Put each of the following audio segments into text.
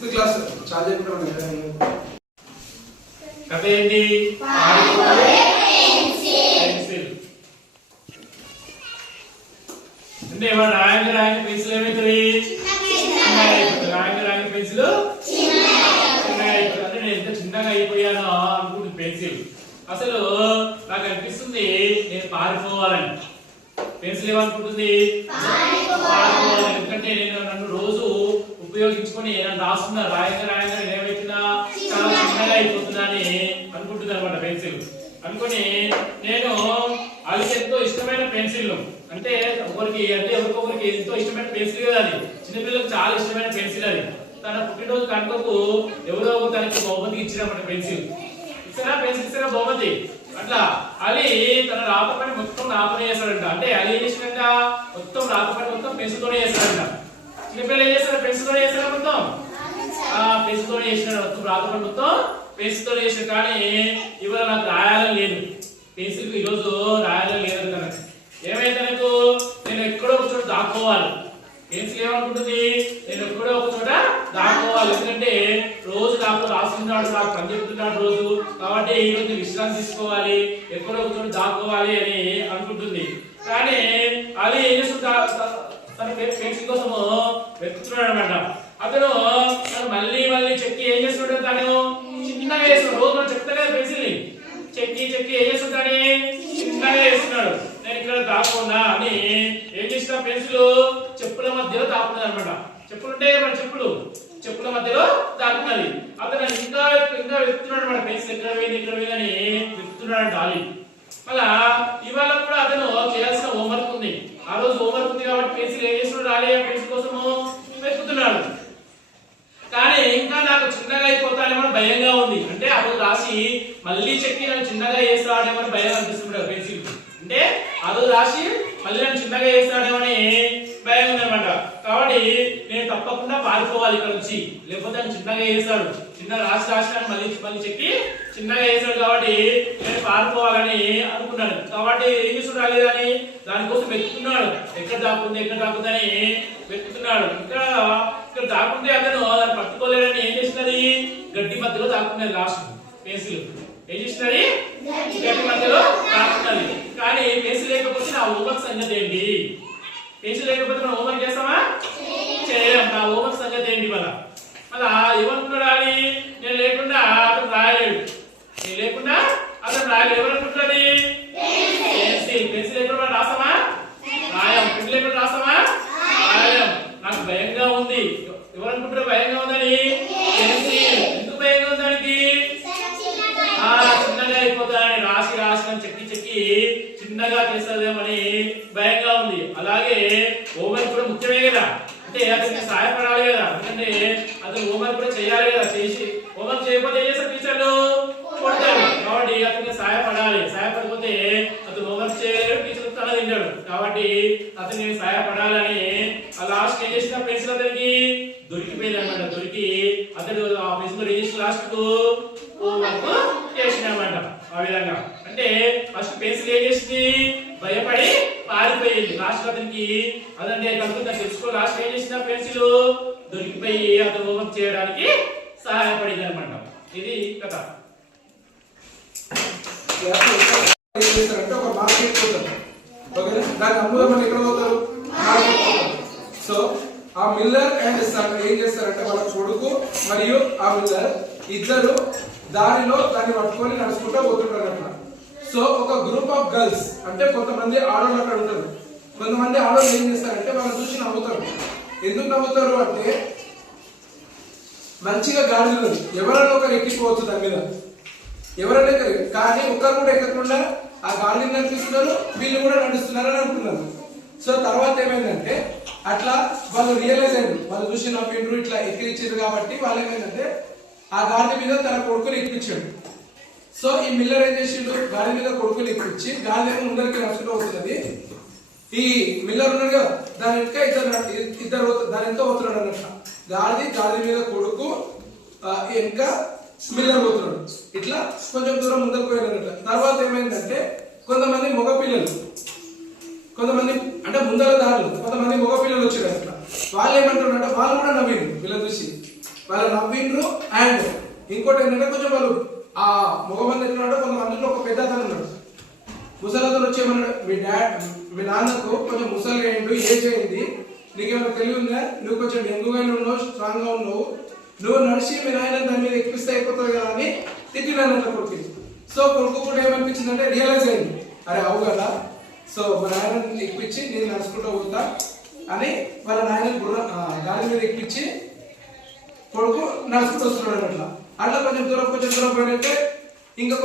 Class చాలా చెప్పడం కథ ఏంటి? పెన్సిల్ అంటే ఏమన్నా రాయంగా పెన్సిల్ ఏమవుతుంది? రాయంగా పెన్సిల్ చిన్నగా అయిపోతుంది. అంటే నేను ఎంత చిన్నగా అయిపోయానో అనుకుంటుంది పెన్సిల్. అసలు నాకు అనిపిస్తుంది నేను పారిపోవాలని. పెన్సిల్ ఏమనుకుంటుంది? పారిపోవాలని. ఎందుకంటే నేను నన్ను రోజు ఉపయోగించుకొని నన్ను రాస్తున్నా రాయంగా ఏమైతున్నా చాలా చిన్నగా అయిపోతున్నా అని అనుకుంటుంది అనమాట పెన్సిల్. అనుకొని నేను అది ఎంతో ఇష్టమైన పెన్సిల్ అంటే ఎవరికొకరికి ఎంతో ఇష్టమైన పెన్సిల్ కదా అది. చిన్నపిల్లలకు చాలా ఇష్టమైన పెన్సిల్ అది. తన పుట్టినరోజు కనుకకు ఎవరో తనకి బహుమతికి ఇచ్చినమాట పెన్సిల్. పెన్సిల్ ఇస్తారా బహుమతి. అట్లా అది తన రాత పని మొత్తం నాతోనే చేస్తాడంట. అంటే అది ఏం చేసినట్ట మొత్తం రాత పని మొత్తం పెన్సిల్ తోనే చేస్తాడంట. చిన్నపిల్లలు ఏం చేస్తారు? పెన్సిల్ తోనే చేస్తారా మొత్తం? పెన్సిల్ తోనే చేసినాడు మొత్తం రాత పని మొత్తం పెన్సిల్ తోనే చేసాడు. కానీ ఇవాళ నాకు రాయాలని లేదు. పెన్సిల్ ఈరోజు రాయాలని లేదు తనకు. ఏమైతే నాకు నేను ఎక్కడో ఒక చోట దాక్కోవాలి. పెన్సిల్ ఏమనుకుంటుంది? నేను ఎక్కడో ఒక చోట దాక్కోవాలి. ఎందుకంటే రోజు నాకు రాస్తున్నాడు, నాకు పని చెప్తున్నాడు రోజు. కాబట్టి ఈ రోజు విశ్రాంతి తీసుకోవాలి, ఎక్కడో ఒక చోట దాక్కోవాలి అని అనుకుంటుంది. కానీ అది ఏం చేస్తుంటా తన పెన్సిల్ కోసము వెతుకుతున్నాడు అనమాట. అతను మళ్ళీ చెక్కి ఏం చేస్తున్నాడు? తను చిన్నగా వేస్తున్నాడు. రోజు మనం చెప్తా కదా పెన్సిల్ ని చెక్కి ఏం చేస్తుంటాడు? చిన్నగా వేస్తున్నాడు. నేను ఇక్కడ దాక్కున్నా అని ఏం చేసిన పెన్సిల్ చెప్పుల మధ్యలో దాక్కున్నది అనమాట. చెప్పులు ఉంటాయి మన చెప్పుల మధ్యలో దాక్కున్నది. అతను ఇంకా వెతుకుతున్నాడు అనమాట. పెన్సిల్ ఎక్కడ పోయింది అని వెతుకుతున్నాడు డాలి. మళ్ళా ఇవాళ కూడా అతను చేయాల్సిన హోంవర్క్ ఉంది. ఆ రోజు హోంవర్క్ ఉంది కాబట్టి పెన్సిల్ ఏం చేస్తున్నాడు? రాలే పెన్సిల్ కోసము వెతుకుతున్నాడు. కానీ ఇంకా నాకు చిన్నగా అయిపోతానేమో భయంగా ఉంది. అంటే ఆ రోజు రాసి మళ్ళీ చెక్కి నన్ను చిన్నగా చేస్తాడేమో భయం అనిపిస్తుంది పెన్సిల్. అంటే ఆ రోజు రాసి మళ్ళీ నన్ను చిన్నగా చేస్తాడేమో భయం ఉందన్నమాట. కాబట్టి నేను తప్పకుండా పారిపోవాలి ఇక్కడ నుంచి, లేకపోతే నన్ను చిన్నగా చేస్తాడు. చిన్నగా రాసి మళ్ళీ చెక్కి చిన్నగా చేస్తాడు. కాబట్టి నేను పారిపోవాలని అనుకున్నాను. కాబట్టి ఏం చేస్తున్నాడు రాలేదని దానికోసం వెతుకుతున్నాడు. ఎక్కడ దాక్కుందని వెతుకుతున్నాడు. ఇక్కడ దాక్కుంటే అతను దాన్ని పట్టుకోలేడని ఏం చేసినది? గడ్డి మధ్యలో దాక్కున్నది. లాస్ట్ పెన్సిల్ ఏం చేసినది? గడ్డి మధ్యలో దాక్కున్నది. కానీ పెన్సిల్ లేకపోతే నా హోంవర్క్ సంగతి ఏంటి? పెన్సిల్ లేకపోతే మనం హోంవర్క్ చేస్తామా? చేయం. నా హోంవర్క్ సంగతి ఏంటి? మళ్ళా ఏమనుకున్నాడు? నేను లేకుండా అతను రాయలేడు. ఎవరనుకుంటున్నది? పెన్సిల్ లేకుండా రాస్తామా? రాయం. పెన్సిల్ లేకుండా రాస్తామా? రాయం. నాకు భయంగా ఉంది. ఎవరనుకుంటారు భయంగా ఉందని? పెన్సిల్. ఎందుకు భయంగా ఉంది దానికి? చిన్నగా అయిపోతానని రాసి చెక్కి చిన్నగా చేస్తుందేమని భయంగా ఉంది. అలాగే హోంవర్క్ కూడా ముఖ్యమే కదా. అంటే అతనికి సహాయపడాలి కదా. ఎందుకంటే అతను హోంవర్క్ కూడా చేయాలి కదా. చేసి హోంవర్క్ చేయకపోతే ఏం చేస్తారు? టీచర్లు కొడతారు. కాబట్టి అతనికి సహాయపడిపోతే అతను హోంవర్క్ చేయలేడు, టీచర్ తల తింటాడు. కాబట్టి అతనికి సహాయపడాలని ఆ లాస్ట్ ఏం చేసిన పెన్సిల్ అతనికి దొరికిపోయింది అనమాట. దొరికి అతడు ఆ పెన్సిల్ ఏం చేసిన లాస్ట్ కు హోంవర్క్ చేసినమాట. ఆ విధంగా అంటే ఫస్ట్ పెన్సిల్ ఏం చేసింది? భయపడి పారిపోయింది. లాస్ట్ అతనికి అదంటే తెలుసుకో లాస్ట్ ఏం చేసిన పెన్సిల్ దొరికిపోయి అతను హోంవర్క్ చేయడానికి సహాయపడింది అనమాట. ఇది కథ. ఒక మార్కెట్ పోతారు. ఓకేనా? దాని అమ్ములో మనం ఎక్కడ పోతారు? మార్కెట్ పోతారు. సో ఆ మిల్లర్ అండ్ సన్ ఏం చేస్తారంటే వాళ్ళ కొడుకు మరియు ఆ మిల్లర్ ఇద్దరు దారిలో దాన్ని పట్టుకొని నడుచుకుంటూ పోతుంటారు అట్లా. సో ఒక గ్రూప్ ఆఫ్ గర్ల్స్ అంటే కొంతమంది ఆడవాళ్ళు అక్కడ ఉంటారు. కొంతమంది ఆడవాళ్ళు ఏం చేస్తారంటే వాళ్ళని చూసి నవ్వుతారు. ఎందుకు నవ్వుతారు అంటే మంచిగా గాడి ఉంది, ఎవరైనా ఒకరు ఎక్కిపోవచ్చు దాని మీద, ఎవరైనా కానీ ఒక్కరు కూడా ఎక్కకుండా ఆ గాడిని నడిపిస్తున్నారు, వీళ్ళు కూడా నడుస్తున్నారు అని అనుకున్నారు. సో తర్వాత ఏమైందంటే అట్లా వాళ్ళు రియలైజ్ అయ్యారు. వాళ్ళు చూసి నా పెండ్రు ఇట్లా ఎక్కిరించారు కాబట్టి వాళ్ళు ఏమైందంటే ఆ గాడి మీద తన కొడుకుని ఎక్కించాడు. సో ఈ మిల్లర్ ఏం చేసిండు? గాడి మీద కొడుకుని ఎక్కించి గాడి ముందరికి నడుచుకుంటూ అవుతున్నది. ఈ మిల్లర్ ఉన్నాడు కదా, దాని వెనుక ఇద్దరు దాని ఎంత పోతున్నాడు అన్నట్టు. గాడి మీద కొడుకు వెనుక మిల్లర్ పోతున్నాడు. ఇట్లా కొంచెం దూరం ముందరకు పోయినట్టు. తర్వాత ఏమైందంటే కొంతమంది మగపిల్లలు, కొంతమంది అంటే ముందర దారులు కొంతమంది మగపిల్లలు వచ్చారు అట్లా. వాళ్ళు ఏమంటున్నారంటే వాళ్ళు కూడా నవ్వింది వీళ్ళని చూసి. వాళ్ళు నవ్విండ్రు. అండ్ ఇంకోటి ఏంటంటే కొంచెం వాళ్ళు ఆ మగమంది ఎట్లున్నాడో కొంతమందిలో ఒక పెద్ద అతను ఉన్నాడు. ముసలతను వచ్చేమన్నాడు, మీ నాన్నకు కొంచెం ముసలి అయ్యిండు, ఏజ్ అయింది, నీకేమైనా తెలివి ఉందా, నువ్వు కొంచెం యంగుగానే ఉన్నావు, స్ట్రాంగ్ గా ఉన్నావు, నువ్వు నడిచి మీ నాయన దాని మీద ఎక్కిస్తే అయిపోతుంది కదా అని తిట్టినానంట కొడుకు. సో కొడుకు కూడా ఏమనిపించిందంటే రియలైజ్ అయింది, అరే అవు కదా, సో మా నాయన ఎక్కించి నేను నడుచుకుంటూ పోతా అని వాళ్ళ నాయన గాలి మీద ఎక్కించి కొడుకు నడుచుకుంటూ వస్తున్నాడు. అట్లా అట్లా కొంచెం దూరం పోయినట్టే ఇంకా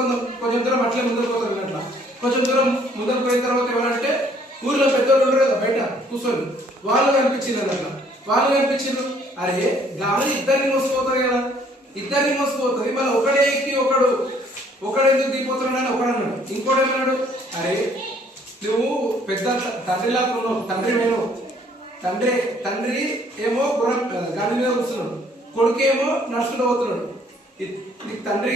కొంచెం దూరం అట్లే ముందుకు పోతారు. అట్లా కొంచెం దూరం ముందుకు పోయిన తర్వాత ఏమనంటే ఊర్లో పెద్దోళ్ళు ఉంటారు కదా బయట కూర్చొని, వాళ్ళు కనిపించింది అట్లా. వాళ్ళు కనిపించారు, అరే గాలి ఇద్దరిని మోసిపోతారు కదా, ఇద్దరిని మోసిపోతుంది, మళ్ళీ ఒకడే ఎక్కి ఒకడు ఎందుకు దిగిపోతున్నాడు అని ఒకడు అన్నాడు. ఇంకోటి ఏమన్నాడు, అరే నువ్వు పెద్ద తండ్రిలా ఉన్నావు, తండ్రి ఏమో గుర్రం గాలి మీద కూర్చున్నాడు, కొడుకు ఏమో నడుచుకుంటూ పోతున్నాడు, నీకు తండ్రి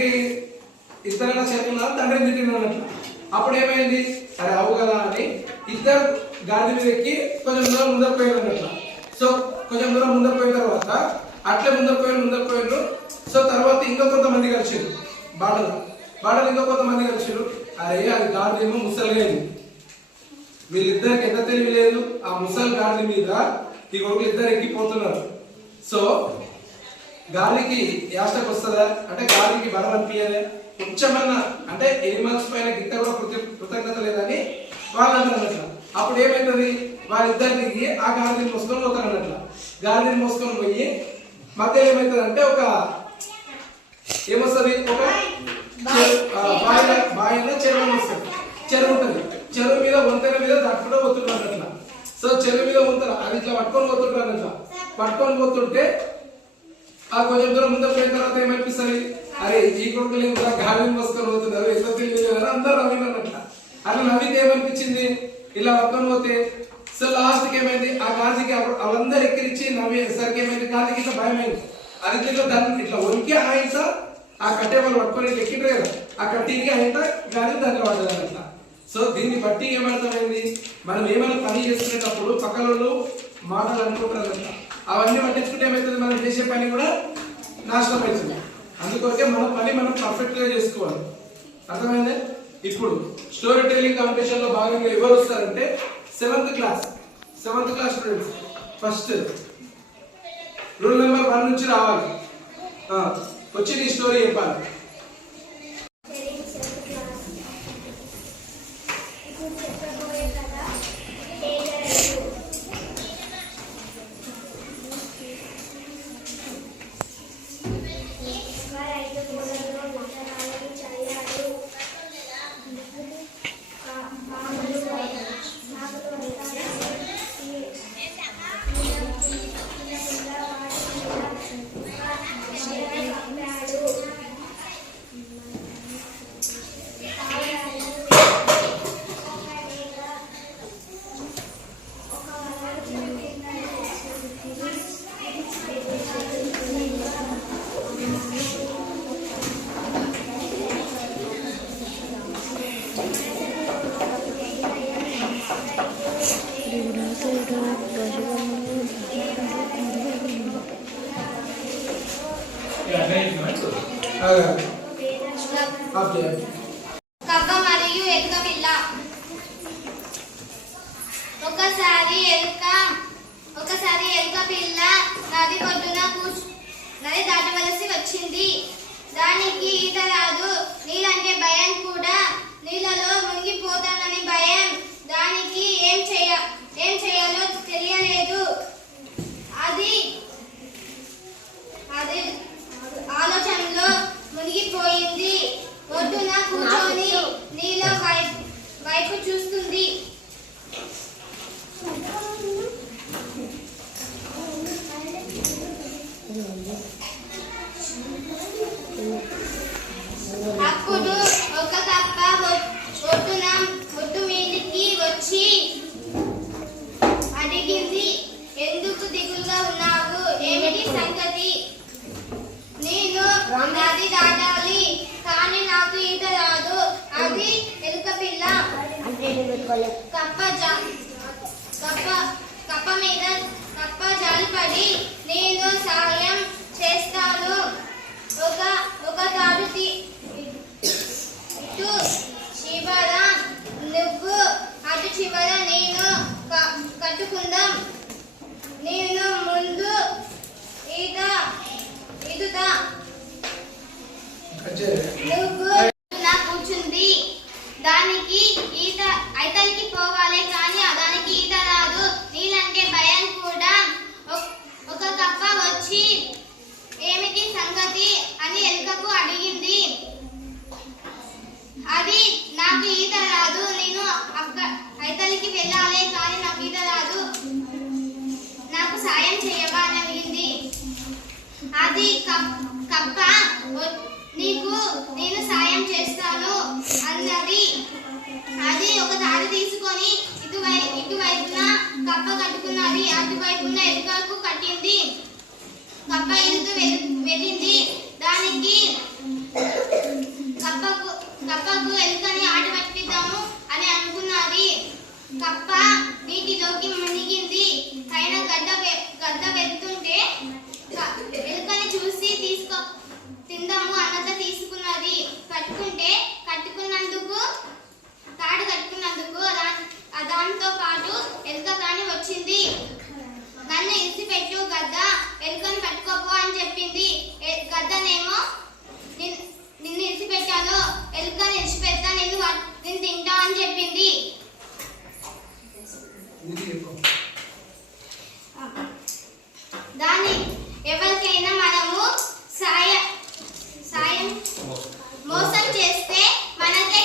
ఇద్దరైనా చేతున్నా తండ్రిని తిట్టినాడు అట్లా. అప్పుడు ఏమైంది, అరే అవు కదా అని ఇద్దరు గాలి మీద ఎక్కి కొంచెం దూరం ముందరకు పోయినారు అట్లా. సో కొంచెం దూరం ముందరకు పోయిన తర్వాత అట్లే ముందరకు పోయినారు. సో తర్వాత ఇంకా కొంతమంది కలిసారు బాటలు ఇంకా కొంతమంది కలిసారు. అరే అది గాడి ఏమో ముసలిగా అయింది, వీళ్ళిద్దరికి ఎంత తెలివి లేదు, ఆ ముసలి గాడి మీద ఈ కొడుకులు ఇద్దరు ఎక్కిపోతున్నారు. సో గాలికి యాస్టకు వస్తుందా అంటే గాలికి బలం అనిపించలే, కొంచెమన్నా అంటే ఎనిమల్స్ పైన గిట్ట కూడా కృతజ్ఞత లేదని వాళ్ళు అంటారు అట్లా. అప్పుడు ఏమైతుంది, వాళ్ళిద్దరు దిగి ఆ గాలిని మోసుకొని పోతారు అట్లా. గాలిని మోసుకొని పోయి మధ్యలో ఏమవుతుంది అంటే ఒక ఏమొస్తుంది, ఒక బాయిలో చెరువు వస్తుంది, చెరువు ఉంటుంది, చెరువు మీద వంతెన మీద దట్టుకుంటూ పోతుంటారు అట్లా. సో చెరువు మీద వంతెన అది ఇట్లా పట్టుకొని పోతుంటారు అట్లా. పట్టుకొని పోతుంటే ఆ కొంచెం దూరం ముందుకు పోయిన తర్వాత ఏమనిపిస్తుంది, అరే ఈ కొడుకులు కూడా గాలిని మోసుకొని పోతున్నారు, ఎంత తెలియదు అందరూ నవ్వినారు అట్లా. అట్లా నవ్వితే ఏమనిపించింది, ఇలా పట్టుకొని పోతే. సో లాస్ట్ కి ఏమైంది, ఆ గాలికి వాళ్ళందరూ ఎక్కిరించి నవ్వేసరికి ఏమైంది, గాలికి ఇట్లా భయమైంది. అది ఇట్లా దాన్ని ఇట్లా వణికి ఆయన ఆ కట్టె వాళ్ళు పట్టుకొని ఎక్కింటారు కదా, ఆ కట్టెకి ఆయన గాలి దాన్ని పడ్డది అట్లా. సో దీన్ని బట్టి ఏమర్థమైంది, మనం ఏమైనా పని చేసుకునేటప్పుడు పక్కన మాటలు అనుకుంటారు అట్లా, అవన్నీ పట్టించుకుంటే ఏమవుతుంది, మనం చేసే పని కూడా నాశనం అవుతుంది. అందుకొరకే మన పని మనం పర్ఫెక్ట్ గా చేసుకోవాలి. అర్థమైందే. ఇప్పుడు స్టోరీ టెల్లింగ్ కాంపిటీషన్ లో భాగంగా ఎవరు వస్తారంటే 7th class students. First rule number 1 నుంచి రావాలి, వచ్చి నీ స్టోరీ చెప్పాలి. కప్ప మరియు ఎలుక పిల్ల. ఒకసారి ఎలుక పిల్ల నది ఒడ్డున నది దాటవలసి వచ్చింది. దానికి ఈత రాదు, నీళ్ళంటే భయం కూడా, నీళ్ళలో మునిగిపోతానని భయం. దానికి ఏం చేయాలో తెలియలేదు. అది ఆలోచనలో మునిగిపోయింది. ఒడ్డున కూర్చొని నీళ్ళ వైపు చూస్తుంది. అప్పుడు ఒక కప్ప ఒడ్డు మీదకి వచ్చి అడిగింది, ఎందుకు దిగులుగా ఉన్నావు, ఏమిటి సంగతి? నేను నది దాటాలి, కానీ నాకు ఈత రాదు. అది ఎలుక పిల్ల. కప్ప జాలిపడి, నేను సాయం చేస్తాను. ఒక తాడు ఇటు చివర నువ్వు, అటు చివర నేను కట్టుకుందాం. నేను ముందు ఈదుతా, నువ్వు నా కూర్చుంది. దానికి ఐతలికి పోవాలి కానీ దానికి ఈత రాదు. నీళ్ళంటే భయం కూడా. ఒక కప్ప వచ్చి ఏమిటి సంగతి అని ఎలుకకు అడిగింది. అది నాకు ఈత రాదు, నేను ఐతలికి వెళ్ళాలి కానీ నాకు ఈత రాదు, నాకు సాయం చేయవా అని అడిగింది. అది కప్ప నీకు నేను సాయం చేస్తాను అన్నది. అది ఒక తాడు తీసుకొని ఇటువైపున కప్ప కట్టుకున్నది, అటువైపున ఎలుకకు కట్టింది. కప్ప ఇల్లు వెళ్ళింది. దానికి కప్పకు ఎలుకని ఆట పట్టిద్దాము అని అనుకున్నది. కప్ప నీటిలోకి మునిగింది. పైన గద్ద వెళ్తుంటే ఎలుకని చూసి తిందాము అన్నది తీసుకున్నది. తాడు కట్టుకున్నందుకు దాంతో పాటు ఎలుక కాని వచ్చింది. నన్ను ఇసిపెట్టు గద్ద, ఎలుకని పట్టుకోపో అని చెప్పింది. గద్దనేమో నిన్ను ఇసిపెట్టాను, ఎలుకని ఇసిపెడతా, నేను తింటా అని చెప్పింది. దాని ఎవరికైనా మనము సాయం మోసం చేస్తే మనకే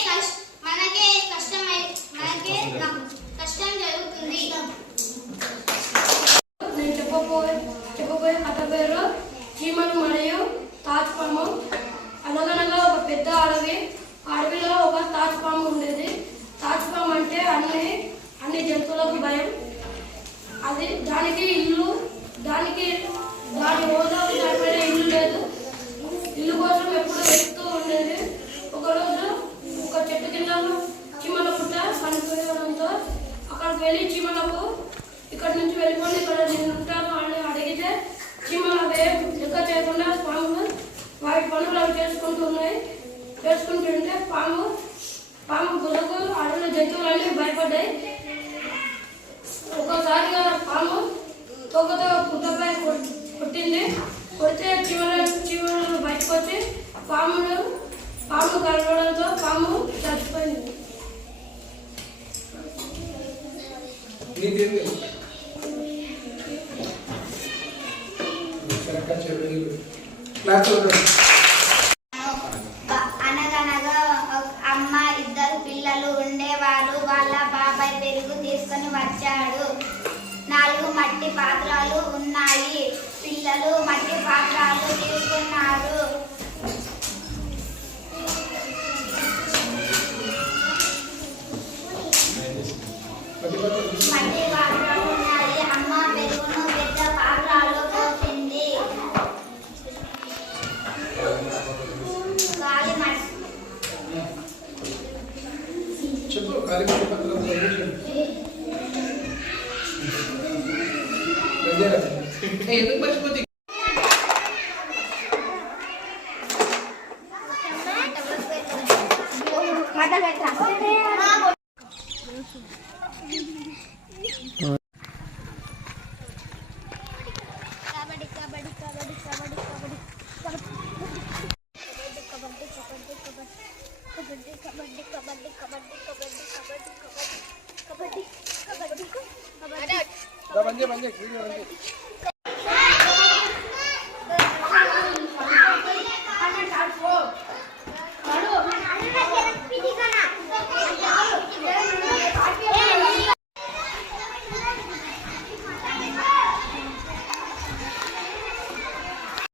కష్టం జరుగుతుంది. నేను చెప్పబోయే కథ పేరు చీమలు మరియు తాచుపాము. అనగనగా ఒక పెద్ద అడవిలో ఒక తాచుపాము ఉండేది. తాచుపాము అంటే అన్ని జంతువులకు భయం. దానికి దాని హోదా దానిపైన ఇల్లు లేదు. ఇల్లు కోసం ఎప్పుడు వెతుకుతూ ఉండేది. ఒకరోజు ఒక చెట్టు కింద చీమల పుట్ట పనిపోయడంతో అక్కడికి వెళ్ళి చీమలకు ఇక్కడ నుంచి వెళ్ళిపోయి ఇక్కడ నేను ఉంటాను అని అడిగితే చీమలు అవే లెక్క చేయకుండా పాములు వాటి పనులు అవి చేసుకుంటుంటే పాము గురకు అడవిలో జంతువులన్నీ భయపడ్డాయి. ఒకసారిగా పాము తోకతో పుట్టపై కొట్టింది. కొడితే చీమలు బయటకు వచ్చి పాము కలవడంతో పాము చచ్చిపోయింది. అనగనగా అమ్మ ఇద్దరు పిల్లలు ఉండేవారు. వాళ్ళ బాబాయ్ పెరుగు తీసుకొని వచ్చాడు. 4 మట్టి పాత్రలు ఉన్నాయి. పిల్లలు మట్టి పాత్రలు తీసుకున్నారు. మట్టి పాత్రలు ఉన్నాయి. అమ్మ పెరుగును పెద్ద పాత్రలో పోసింది. ఎందుకు మర్చిపోతే బంజే